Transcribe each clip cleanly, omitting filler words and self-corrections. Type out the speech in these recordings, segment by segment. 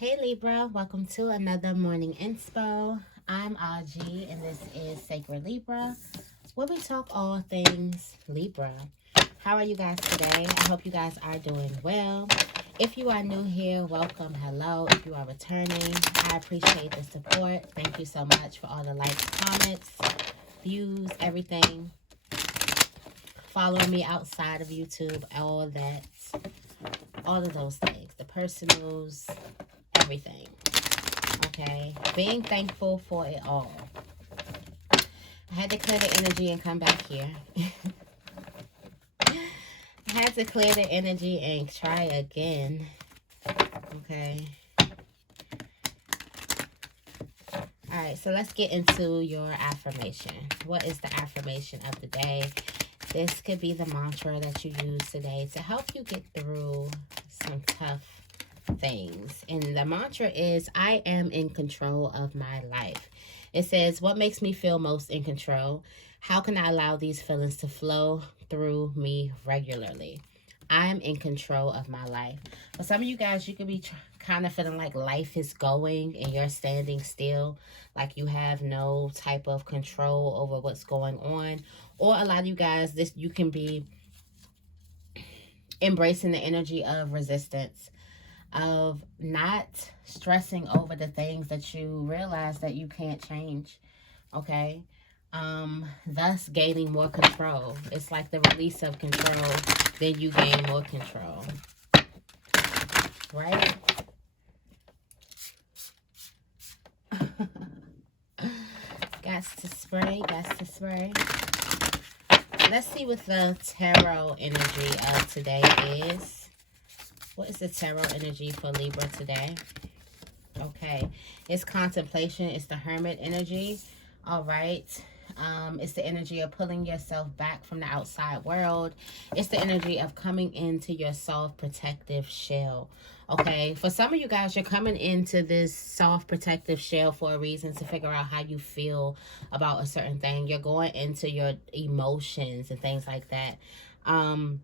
Hey Libra, welcome to another morning inspo. I'm Auji and this is Sacred Libra, where we talk all things Libra. How are you guys today? I hope you guys are doing well. If you are new here, welcome, hello. If you are returning, I appreciate the support. Thank you so much for all the likes, comments, views, everything. Following me outside of YouTube, all of those things, the personals, everything. Okay, being thankful for it all. I had to clear the energy and come back here. I had to clear the energy and try again. Okay. Alright, so let's get into your affirmation. What is the affirmation of the day? This could be the mantra that you use today to help you get through some tough things. And the mantra is, I am in control of my life. It says, what makes me feel most in control? How can I allow these feelings to flow through me regularly? I'm in control of my life. For some of you guys, you could be kind of feeling like life is going and you're standing still, like you have no type of control over what's going on. Or a lot of you guys, you can be embracing the energy of resistance, of not stressing over the things that you realize that you can't change. Okay, thus gaining more control. It's like the release of control, then you gain more control, right? Gots to spray, gots to spray. Let's see what the tarot energy of today is. What is the tarot energy for Libra today? Okay, it's contemplation. It's the Hermit energy. All right. It's the energy of pulling yourself back from the outside world. It's the energy of coming into your soft protective shell. Okay, for some of you guys, you're coming into this soft protective shell for a reason, to figure out how you feel about a certain thing. You're going into your emotions and things like that. I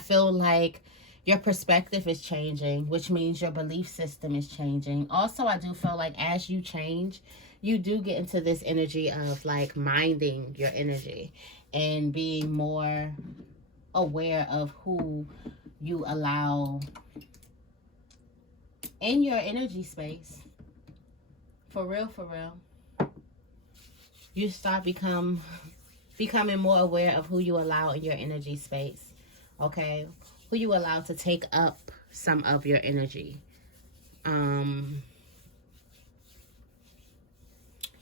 feel like your perspective is changing, which means your belief system is changing. Also, I do feel like as you change, you do get into this energy of like minding your energy and being more aware of who you allow in your energy space. For real, for real. You start becoming more aware of who you allow in your energy space. Okay? Who you allow to take up some of your energy.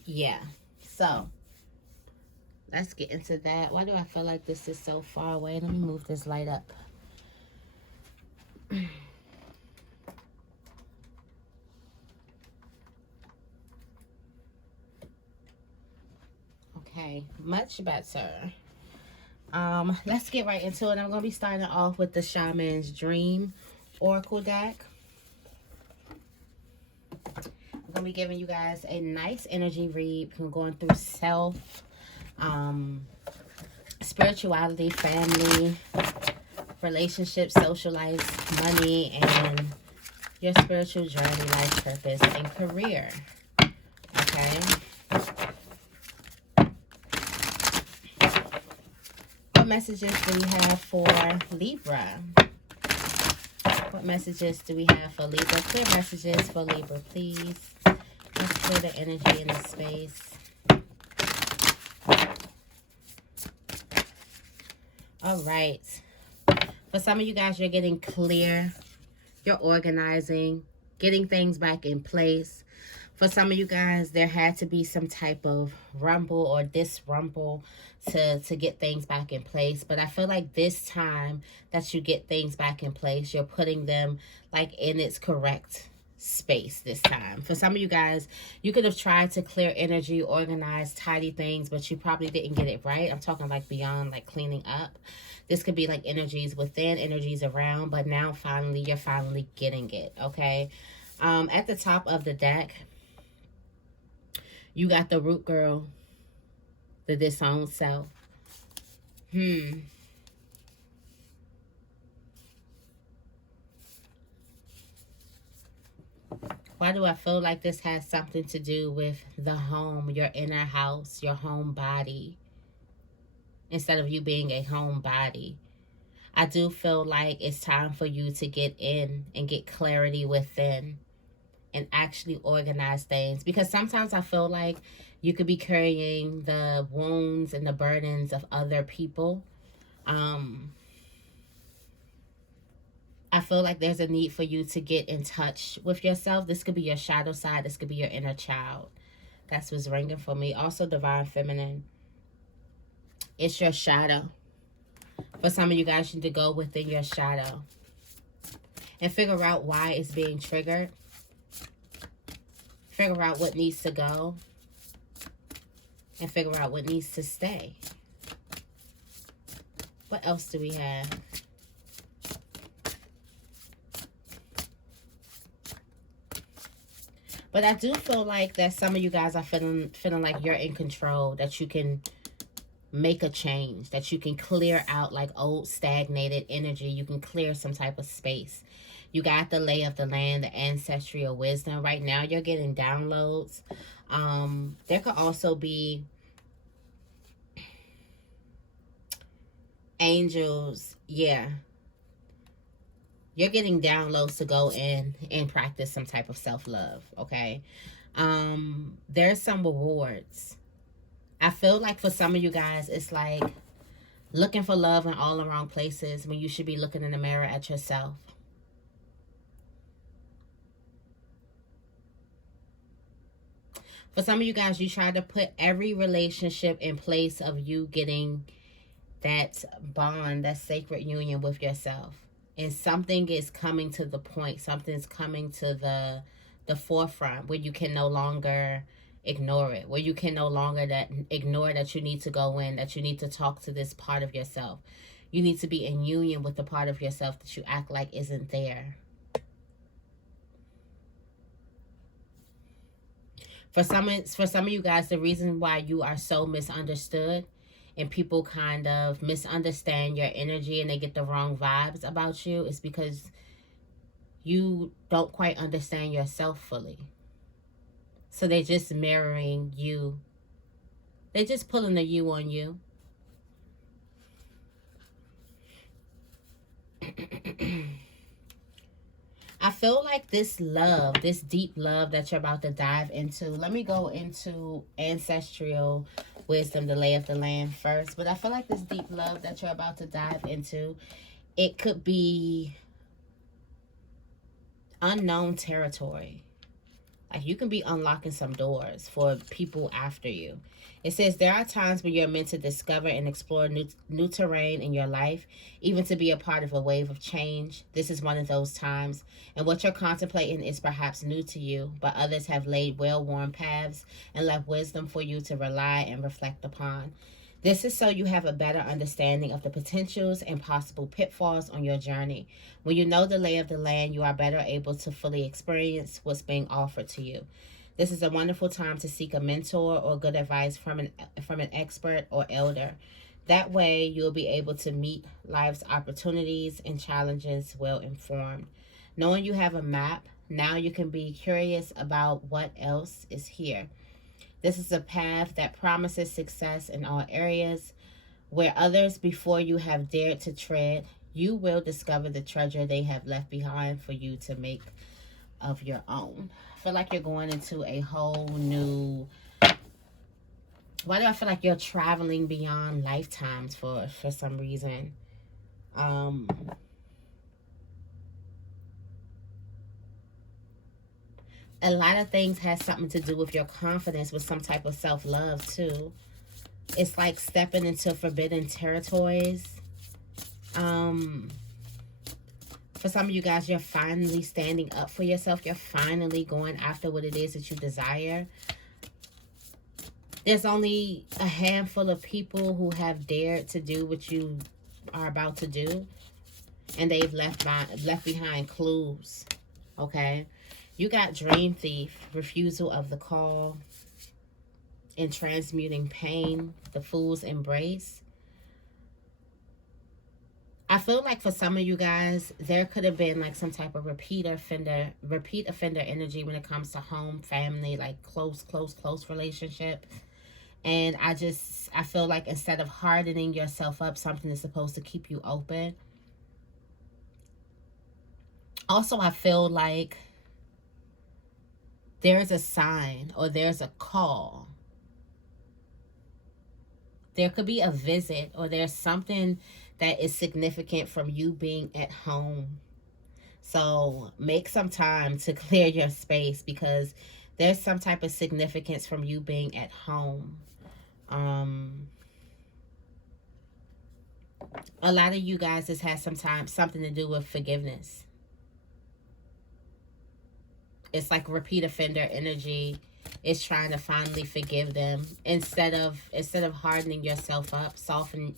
Yeah. So, let's get into that. Why do I feel like this is so far away? Let me move this light up. Okay, much better. Let's get right into it. I'm going to be starting off with the Shaman's Dream Oracle deck. I'm going to be giving you guys a nice energy read. We're going through self, spirituality, family, relationships, social life, money, and your spiritual journey, life purpose, and career. Okay? What messages do we have for Libra? What messages do we have for Libra? Clear messages for Libra, please. Let's clear the energy in the space. All right. For some of you guys, you're getting clear. You're organizing, getting things back in place. For some of you guys, there had to be some type of rumble or disrumble to get things back in place. But I feel like this time that you get things back in place, you're putting them like in its correct space this time. For some of you guys, you could have tried to clear energy, organize, tidy things, but you probably didn't get it right. I'm talking like beyond like cleaning up. This could be like energies within, energies around, but now finally, you're finally getting it, okay? At the top of the deck, you got the root girl, the disowned self. Why do I feel like this has something to do with the home, your inner house, your home body, instead of you being a home body? I do feel like it's time for you to get in and get clarity within and actually organize things, because sometimes I feel like you could be carrying the wounds and the burdens of other people. I feel like there's a need for you to get in touch with yourself. This could be your shadow side. This could be your inner child. That's what's ringing for me. Also, divine feminine. It's your shadow. For some of you guys, you need to go within your shadow and figure out why it's being triggered. Figure out what needs to go. And figure out what needs to stay. What else do we have? But I do feel like that some of you guys are feeling like you're in control, that you can make a change, that you can clear out like old stagnated energy. You can clear some type of space. You got the lay of the land, the ancestral wisdom. Right now you're getting downloads. There could also be angels. Yeah. You're getting downloads to go in and practice some type of self-love, okay? There's some rewards. I feel like for some of you guys, it's like looking for love in all the wrong places when you should be looking in the mirror at yourself. For some of you guys, you try to put every relationship in place of you getting that bond, that sacred union with yourself. And something is coming to the point. Something's coming to the forefront where you can no longer ignore it. Where you can no longer ignore that you need to go in, that you need to talk to this part of yourself. You need to be in union with the part of yourself that you act like isn't there. For some of you guys, the reason why you are so misunderstood and people kind of misunderstand your energy and they get the wrong vibes about you is because you don't quite understand yourself fully. So they're just mirroring you. They're just pulling the you on you. I feel like this love, this deep love that you're about to dive into. Let me go into ancestral wisdom, the lay of the land first. But I feel like this deep love that you're about to dive into, it could be unknown territory. Like you can be unlocking some doors for people after you. It says there are times when you're meant to discover and explore new terrain in your life, even to be a part of a wave of change. This is one of those times. And what you're contemplating is perhaps new to you, but others have laid well-worn paths and left wisdom for you to rely and reflect upon. This is so you have a better understanding of the potentials and possible pitfalls on your journey. When you know the lay of the land, you are better able to fully experience what's being offered to you. This is a wonderful time to seek a mentor or good advice from an expert or elder. That way, you'll be able to meet life's opportunities and challenges well informed. Knowing you have a map, now you can be curious about what else is here. This is a path that promises success in all areas. Where others before you have dared to tread, you will discover the treasure they have left behind for you to make of your own. I feel like you're going into a whole new... Why do I feel like you're traveling beyond lifetimes for some reason? A lot of things has something to do with your confidence, with some type of self-love too. It's like stepping into forbidden territories. For some of you guys, you're finally standing up for yourself. You're finally going after what it is that you desire. There's only a handful of people who have dared to do what you are about to do. And they've left behind clues. Okay? You got dream thief, refusal of the call, and transmuting pain, the fool's embrace. I feel like for some of you guys, there could have been like some type of repeat offender energy when it comes to home, family, like close relationship. And I feel like instead of hardening yourself up, something is supposed to keep you open. Also, I feel like there's a sign or there's a call. There could be a visit or there's something that is significant from you being at home. So make some time to clear your space because there's some type of significance from you being at home. A lot of you guys, this has something to do with forgiveness. It's like repeat offender energy. It's trying to finally forgive them instead of hardening yourself up, soften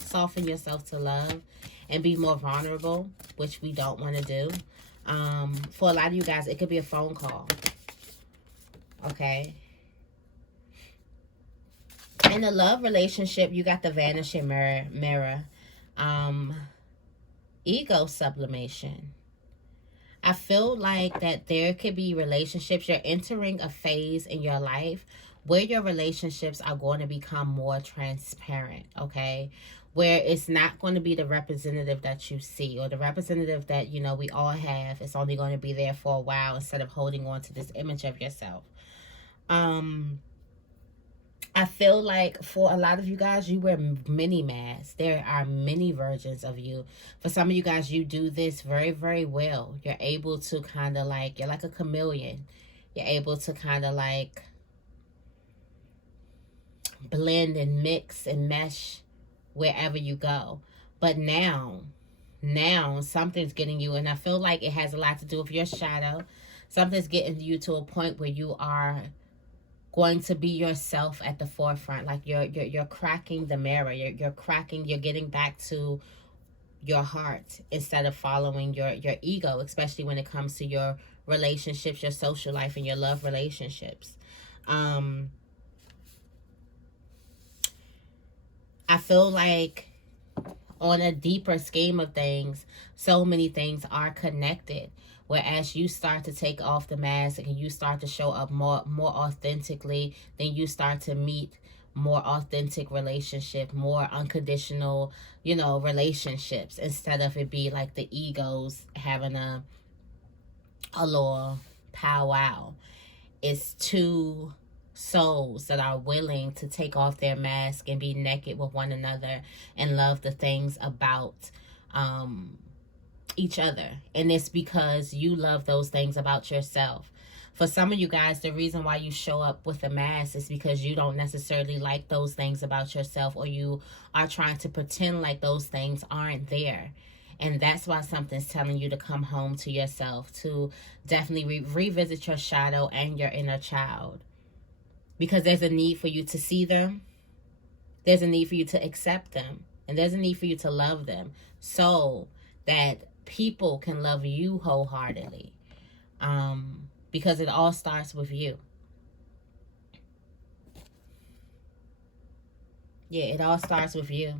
yourself to love and be more vulnerable, which we don't want to do. For a lot of you guys, it could be a phone call. Okay. In a love relationship, you got the vanishing mirror. Ego sublimation. I feel like that there could be relationships. You're entering a phase in your life where your relationships are going to become more transparent, okay? Where it's not going to be the representative that you see or the representative that, you know, we all have. It's only going to be there for a while instead of holding on to this image of yourself. I feel like for a lot of you guys, you wear many masks. There are many versions of you. For some of you guys, you do this very, very well. You're able to kind of like, you're like a chameleon. You're able to kind of like blend and mix and mesh wherever you go. But now something's getting you, and I feel like it has a lot to do with your shadow. Something's getting you to a point where you are going to be yourself at the forefront. Like you're cracking the mirror. You're getting back to your heart instead of following your ego, especially when it comes to your relationships, your social life, and your love relationships. I feel like on a deeper scheme of things, so many things are connected. Whereas you start to take off the mask and you start to show up more authentically, then you start to meet more authentic relationship, more unconditional, you know, relationships, instead of it be like the egos having a little powwow. It's two souls that are willing to take off their mask and be naked with one another and love the things about each other. And it's because you love those things about yourself. For some of you guys, the reason why you show up with a mask is because you don't necessarily like those things about yourself, or you are trying to pretend like those things aren't there. And that's why something's telling you to come home to yourself, to definitely revisit your shadow and your inner child. Because there's a need for you to see them. There's a need for you to accept them. And there's a need for you to love them so that people can love you wholeheartedly. Because it all starts with you. Yeah, it all starts with you.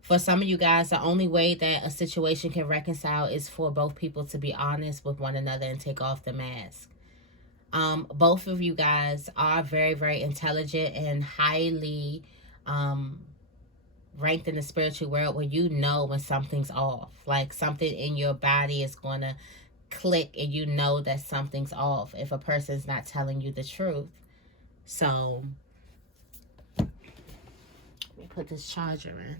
For some of you guys, the only way that a situation can reconcile is for both people to be honest with one another and take off the mask. Both of you guys are very, very intelligent and highly ranked in the spiritual world, where you know when something's off. Like something in your body is going to click and you know that something's off if a person's not telling you the truth. So let me put this charger in.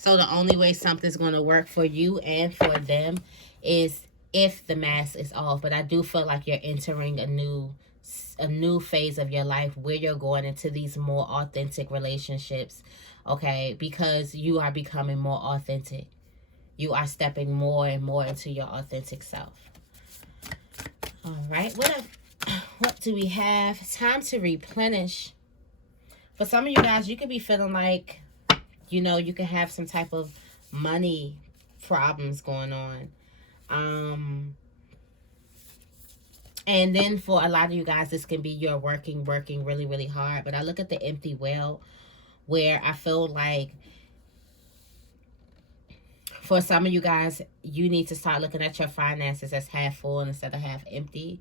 So the only way something's going to work for you and for them is if the mask is off. But I do feel like you're entering a new phase of your life where you're going into these more authentic relationships, okay? Because you are becoming more authentic. You are stepping more and more into your authentic self. All right, what do we have? Time to replenish. For some of you guys, you could be feeling like, you know, you could have some type of money problems going on. And then for a lot of you guys, this can be you're working really, really hard. But I look at the empty well, where I feel like For some of you guys, you need to start looking at your finances as half full instead of half empty.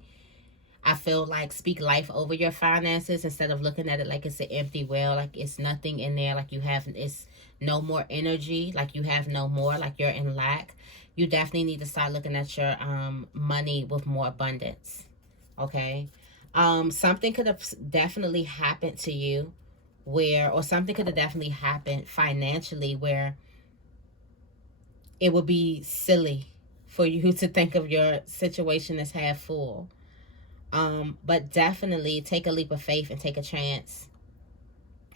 I feel like speak life over your finances instead of looking at it like it's an empty well, like it's nothing in there, like you have, it's no more energy, like you have no more, like you're in lack. You definitely need to start looking at your money with more abundance. Okay. Something could have definitely happened to you where, or something could have definitely happened financially where it would be silly for you to think of your situation as half full. But definitely take a leap of faith and take a chance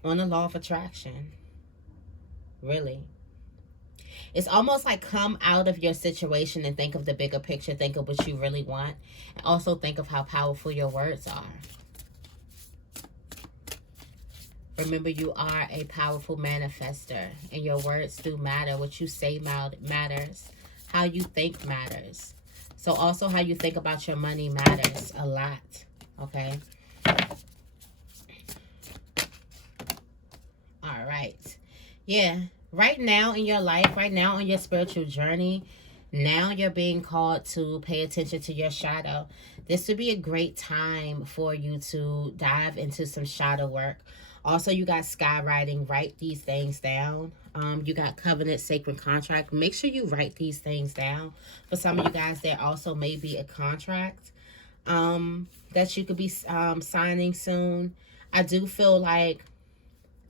on the law of attraction. Really. It's almost like come out of your situation and think of the bigger picture. Think of what you really want. And also think of how powerful your words are. Remember, you are a powerful manifester. And your words do matter. What you say matters. How you think matters. So also how you think about your money matters a lot. Okay. All right. Yeah. Right now in your life, right now on your spiritual journey, now you're being called to pay attention to your shadow. This would be a great time for you to dive into some shadow work. Also, you got skywriting. Write these things down. You got covenant, sacred contract. Make sure you write these things down. For some of you guys, there also may be a contract that you could be signing soon. I do feel like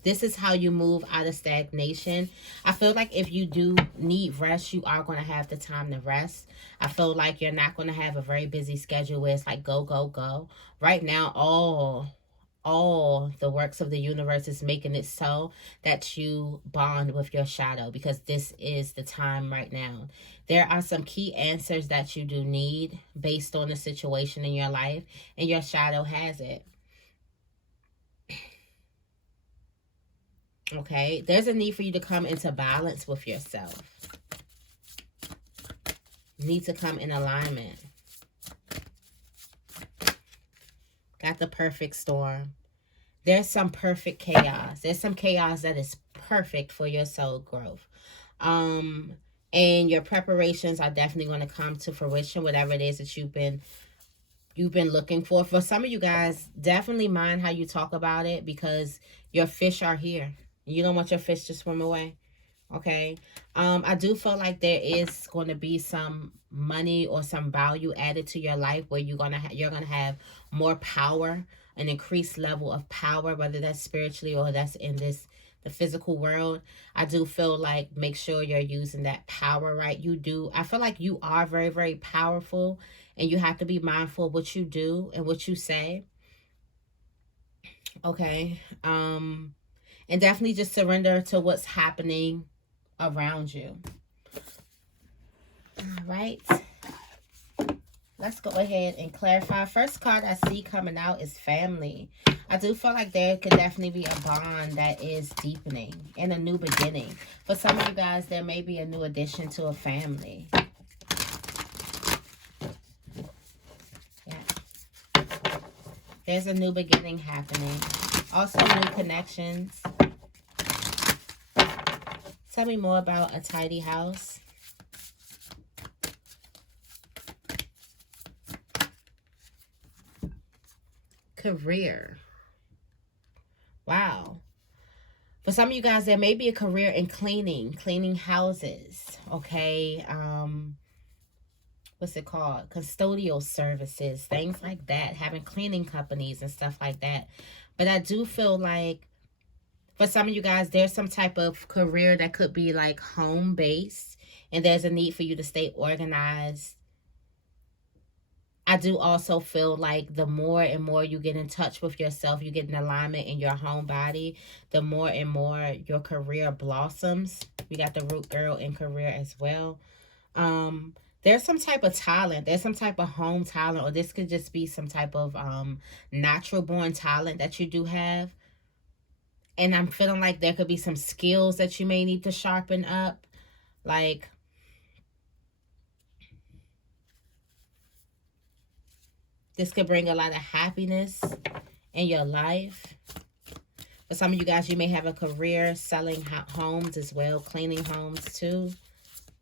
this is how you move out of stagnation. I feel like if you do need rest, you are going to have the time to rest. I feel like you're not going to have a very busy schedule where it's like go, go, go. Right now, all the works of the universe is making it so that you bond with your shadow, because this is the time right now. There are some key answers that you do need based on the situation in your life, and your shadow has it. Okay, there's a need for you to come into balance with yourself. You need to come in alignment. Got the perfect storm. There's some perfect chaos. There's some chaos that is perfect for your soul growth. And your preparations are definitely going to come to fruition, whatever it is that you've been looking for. For some of you guys, definitely mind how you talk about it, because your fish are here. You don't want your fish to swim away. Okay. I do feel like there is going to be some money or some value added to your life where you're gonna have more power, an increased level of power, whether that's spiritually or that's in the physical world. I do feel like make sure you're using that power right. I feel like you are very, very powerful, and you have to be mindful of what you do and what you say. Okay. And definitely just surrender to what's happening around you. All right. Let's go ahead and clarify. First card I see coming out is family. I do feel like there could definitely be a bond that is deepening and a new beginning. For some of you guys, there may be a new addition to a family. Yeah. There's a new beginning happening. Also new connections. Tell me more about a tidy house. Career. Wow. For some of you guys, there may be a career in cleaning houses. Okay. What's it called? Custodial services, things like that. Having cleaning companies and stuff like that. But I do feel like for some of you guys, there's some type of career that could be like home-based, and there's a need for you to stay organized. I do also feel like the more and more you get in touch with yourself, you get in alignment in your home body, the more and more your career blossoms. We got the root girl in career as well. There's some type of talent. There's some type of home talent, or this could just be some type of natural born talent that you do have. And I'm feeling like there could be some skills that you may need to sharpen up. Like, this could bring a lot of happiness in your life. For some of you guys, you may have a career selling homes as well, cleaning homes too.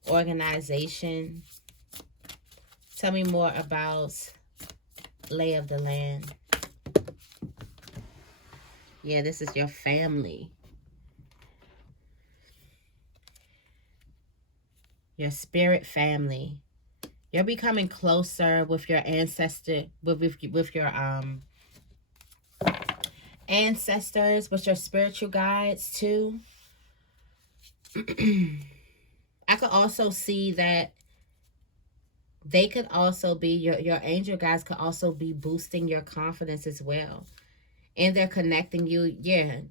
organization. Tell me more about lay of the land. Yeah, this is your family. Your spirit family. You're becoming closer with your ancestor, with your ancestors, with your spiritual guides too. I could also see that they could also be, your angel guides could also be boosting your confidence as well. And they're connecting you. Yeah.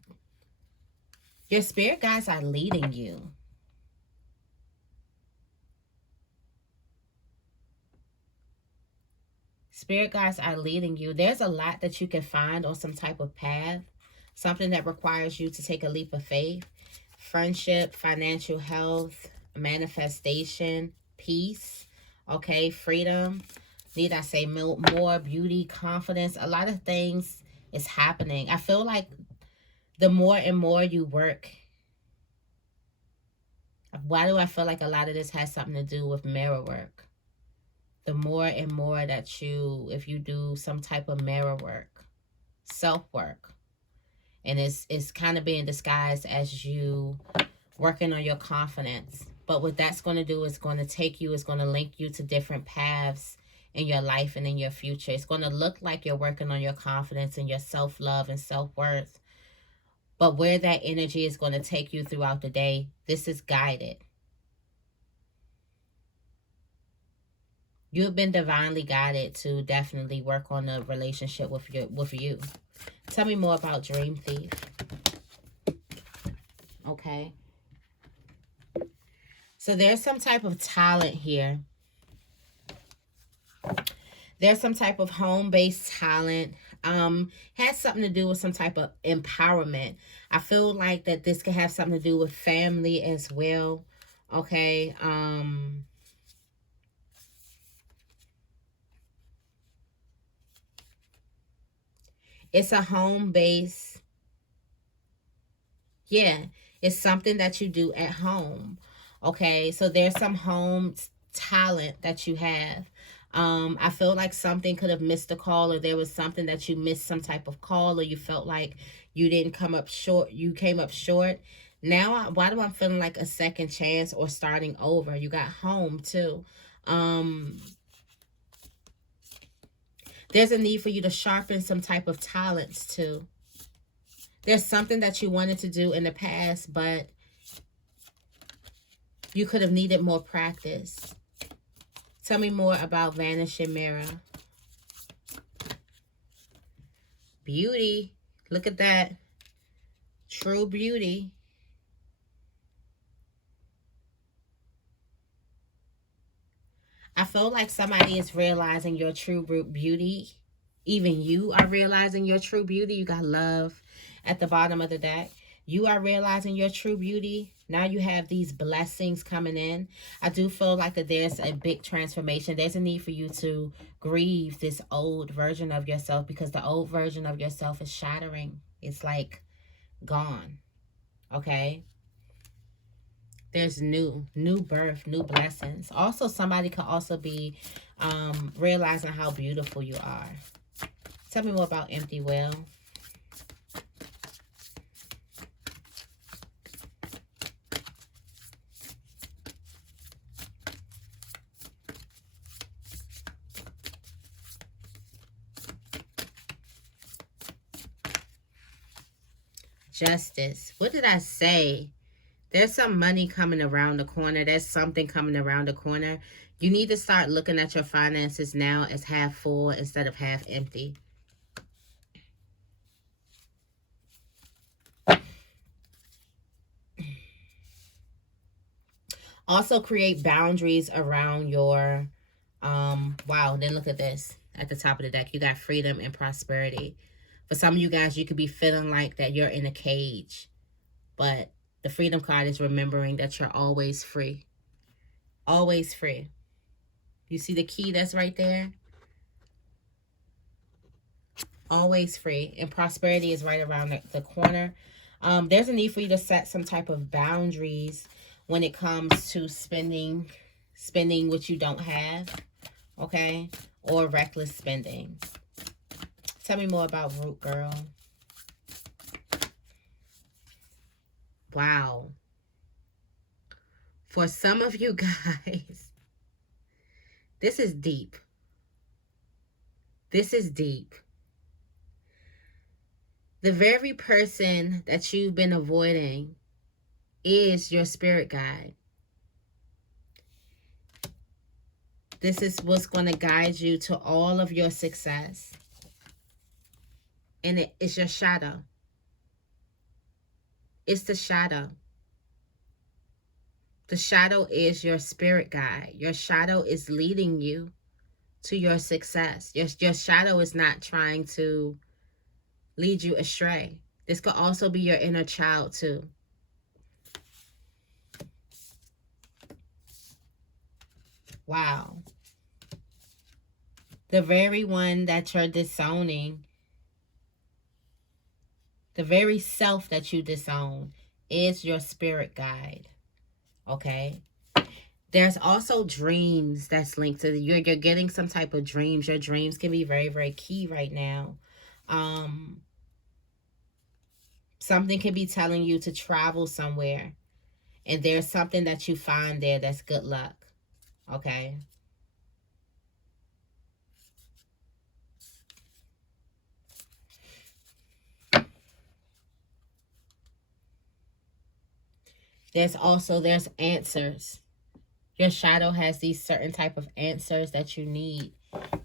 Your spirit guides are leading you. Spirit guides are leading you. There's a lot that you can find on some type of path. Something that requires you to take a leap of faith. Friendship, financial health, manifestation, peace, okay, freedom. Need I say more beauty, confidence. A lot of things is happening. I feel like the more and more you work. Why do I feel like a lot of this has something to do with mirror work? The more and more that you, if you do some type of mirror work, self-work, and it's kind of being disguised as you working on your confidence. But what that's going to do is going to take you, is going to link you to different paths in your life and in your future. It's going to look like you're working on your confidence and your self-love and self-worth. But where that energy is going to take you throughout the day, this is guided. You have been divinely guided to definitely work on the relationship with you. Tell me more about Dream Thief. Okay. So there's some type of talent here. There's some type of home-based talent. Has something to do with some type of empowerment. I feel like that this could have something to do with family as well. Okay. It's a home-based. Yeah, it's something that you do at home. Okay, so there's some home talent that you have. I feel like something could have missed a call, or there was something that you missed some type of call, or you felt like you didn't come up short. You came up short. Now, why do I feeling like a second chance or starting over? You got home too. There's a need for you to sharpen some type of talents too. There's something that you wanted to do in the past, but you could have needed more practice. Tell me more about Vanishing Mirror. Beauty. Look at that. True beauty. I feel like somebody is realizing your true beauty. Even you are realizing your true beauty. You got love at the bottom of the deck. You are realizing your true beauty. Now you have these blessings coming in. I do feel like that there's a big transformation. There's a need for you to grieve this old version of yourself, because the old version of yourself is shattering. It's like gone. Okay? There's new birth, new blessings. Also, somebody could also be realizing how beautiful you are. Tell me more about Empty Well. Justice. What did I say? There's some money coming around the corner. There's something coming around the corner. You need to start looking at your finances now as half full instead of half empty. Also create boundaries around your, wow, then look at this. At the top of the deck, you got freedom and prosperity. For some of you guys, you could be feeling like that you're in a cage. But the freedom card is remembering that you're always free. Always free. You see the key that's right there? Always free. And prosperity is right around the corner. There's a need for you to set some type of boundaries when it comes to spending what you don't have, okay? Or reckless spending. Tell me more about Root, girl. Wow. For some of you guys, this is deep. This is deep. The very person that you've been avoiding is your spirit guide. This is what's going to guide you to all of your success. And it's your shadow. It's the shadow. The shadow is your spirit guide. Your shadow is leading you to your success. Your shadow is not trying to lead you astray. This could also be your inner child too. Wow. The very one that you're disowning, the very self that you disown, is your spirit guide. Okay? There's also dreams that's linked to you're getting some type of dreams. Your dreams can be very, very key right now. Something can be telling you to travel somewhere, and there's something that you find there that's good luck. Okay? There's answers. Your shadow has these certain type of answers that you need.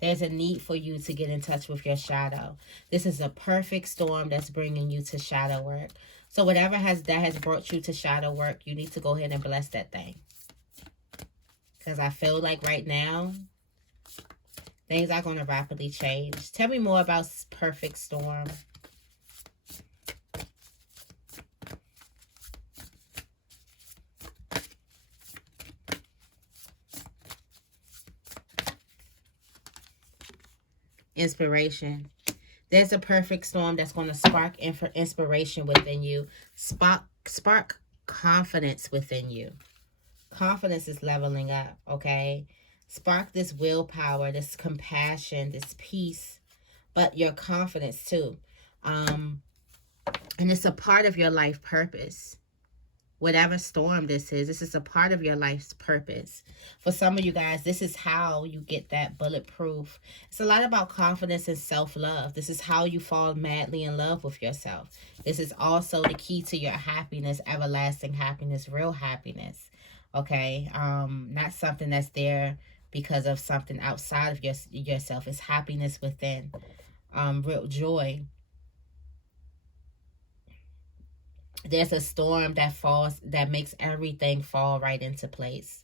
There's a need for you to get in touch with your shadow. This is a perfect storm that's bringing you to shadow work. So whatever has brought you to shadow work, you need to go ahead and bless that thing. Because I feel like right now, things are going to rapidly change. Tell me more about perfect storm. Inspiration. There's a perfect storm that's going to spark inspiration within you. Spark confidence within you. Confidence is leveling up, okay? Spark this willpower, this compassion, this peace, but your confidence too. And it's a part of your life purpose. Whatever storm this is a part of your life's purpose. For some of you guys, this is how you get that bulletproof. It's a lot about confidence and self-love. This is how you fall madly in love with yourself. This is also the key to your happiness, everlasting happiness, real happiness. Okay? Not something that's there because of something outside of yourself. It's happiness within. Real joy. There's a storm that makes everything fall right into place.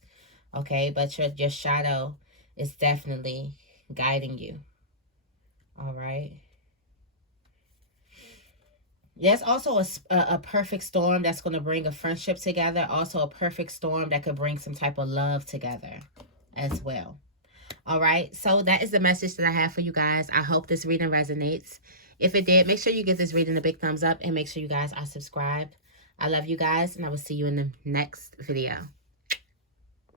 Okay, but your shadow is definitely guiding you. All right. There's also a perfect storm that's going to bring a friendship together. Also a perfect storm that could bring some type of love together as well. All right, so that is the message that I have for you guys. I hope this reading resonates. If it did, make sure you give this reading a big thumbs up and make sure you guys are subscribed. I love you guys, and I will see you in the next video.